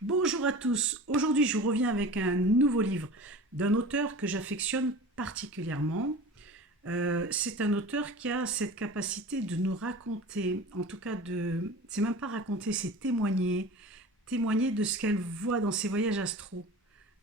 Bonjour à tous, aujourd'hui je vous reviens avec un nouveau livre d'un auteur que j'affectionne particulièrement. C'est un auteur qui a cette capacité de nous raconter, en tout cas c'est même pas raconter, c'est témoigner de ce qu'elle voit dans ses voyages astro.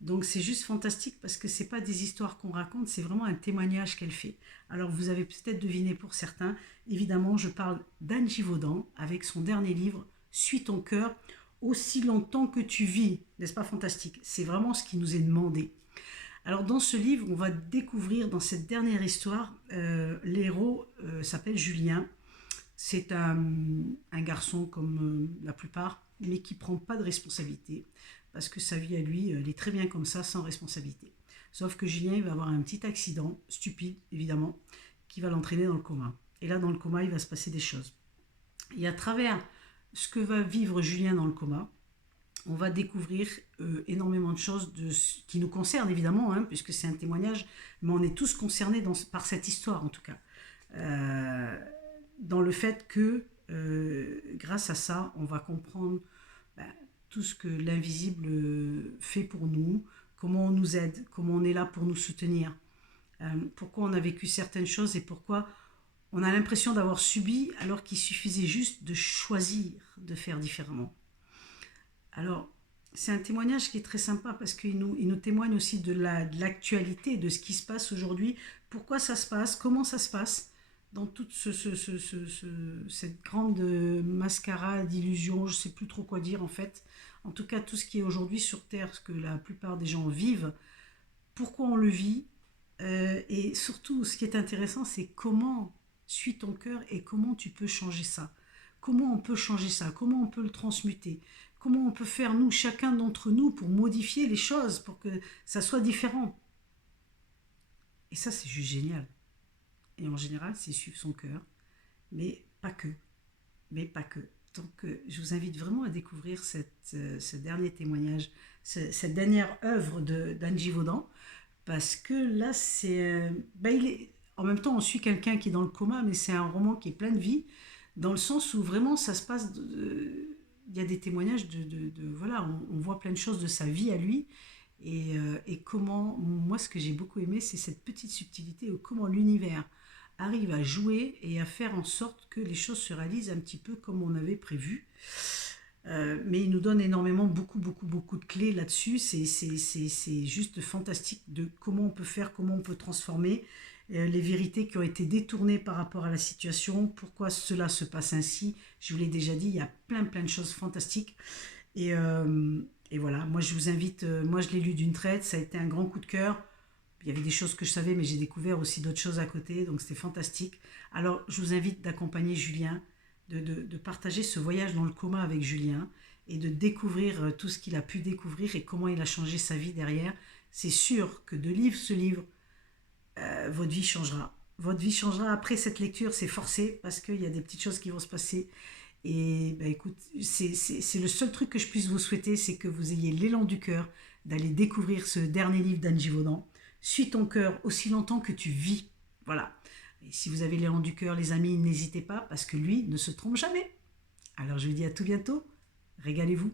Donc c'est juste fantastique parce que c'est pas des histoires qu'on raconte, c'est vraiment un témoignage qu'elle fait. Alors vous avez peut-être deviné pour certains, évidemment je parle d'Anne Givaudan avec son dernier livre Suis ton cœur aussi longtemps que tu vis. N'est-ce pas fantastique? C'est vraiment ce qui nous est demandé. Alors dans ce livre, on va découvrir dans cette dernière histoire, l'héros s'appelle Julien. C'est un garçon comme la plupart, mais qui ne prend pas de responsabilité, parce que sa vie à lui, elle est très bien comme ça, sans responsabilité. Sauf que Julien, il va avoir un petit accident, stupide évidemment, qui va l'entraîner dans le coma. Et là, dans le coma, il va se passer des choses. Et à travers ce que va vivre Julien dans le coma, on va découvrir énormément de choses qui nous concernent évidemment, hein, puisque c'est un témoignage, mais on est tous concernés par cette histoire en tout cas. Euh, Dans le fait que grâce à ça, on va comprendre ben, tout ce que l'invisible fait pour nous, comment on nous aide, comment on est là pour nous soutenir, pourquoi on a vécu certaines choses et pourquoi on a l'impression d'avoir subi alors qu'il suffisait juste de choisir de faire différemment. Alors, c'est un témoignage qui est très sympa parce qu'il nous témoigne aussi de l'actualité, de ce qui se passe aujourd'hui, pourquoi ça se passe, comment ça se passe, dans toute cette grande mascarade, d'illusions, je ne sais plus trop quoi dire en fait. En tout cas, tout ce qui est aujourd'hui sur Terre, ce que la plupart des gens vivent, pourquoi on le vit, et surtout, ce qui est intéressant, c'est comment suit ton cœur et comment tu peux changer ça. Comment on peut changer ça, comment on peut le transmuter, comment on peut faire, nous, chacun d'entre nous, pour modifier les choses, pour que ça soit différent. Et ça, c'est juste génial. Et en général, c'est suivre son cœur, mais pas que. Mais pas que. Donc, je vous invite vraiment à découvrir ce dernier témoignage, cette dernière œuvre d'Anne Givaudan, parce que là, en même temps, on suit quelqu'un qui est dans le coma, mais c'est un roman qui est plein de vie, dans le sens où vraiment ça se passe. Il y a des témoignages voilà, on voit plein de choses de sa vie à lui, et comment, moi, ce que j'ai beaucoup aimé, c'est cette petite subtilité, où comment l'univers arrive à jouer et à faire en sorte que les choses se réalisent un petit peu comme on avait prévu. Mais il nous donne énormément, beaucoup, beaucoup, beaucoup de clés là-dessus. C'est juste fantastique de comment on peut faire, comment on peut transformer les vérités qui ont été détournées par rapport à la situation, pourquoi cela se passe ainsi. Je vous l'ai déjà dit, il y a plein, plein de choses fantastiques. Et voilà, moi je vous invite, moi je l'ai lu d'une traite, ça a été un grand coup de cœur. Il y avait des choses que je savais, mais j'ai découvert aussi d'autres choses à côté, donc c'était fantastique. Alors je vous invite d'accompagner Julien, de partager ce voyage dans le coma avec Julien et de découvrir tout ce qu'il a pu découvrir et comment il a changé sa vie derrière. C'est sûr que de lire ce livre, votre vie changera. Votre vie changera après cette lecture, c'est forcé parce qu'il y a des petites choses qui vont se passer. Et bah, écoute, c'est le seul truc que je puisse vous souhaiter, c'est que vous ayez l'élan du cœur d'aller découvrir ce dernier livre d'Anne Givaudan. Suis ton cœur aussi longtemps que tu vis. Voilà. Et si vous avez l'élan du cœur, les amis, n'hésitez pas parce que lui ne se trompe jamais. Alors je vous dis à tout bientôt. Régalez-vous.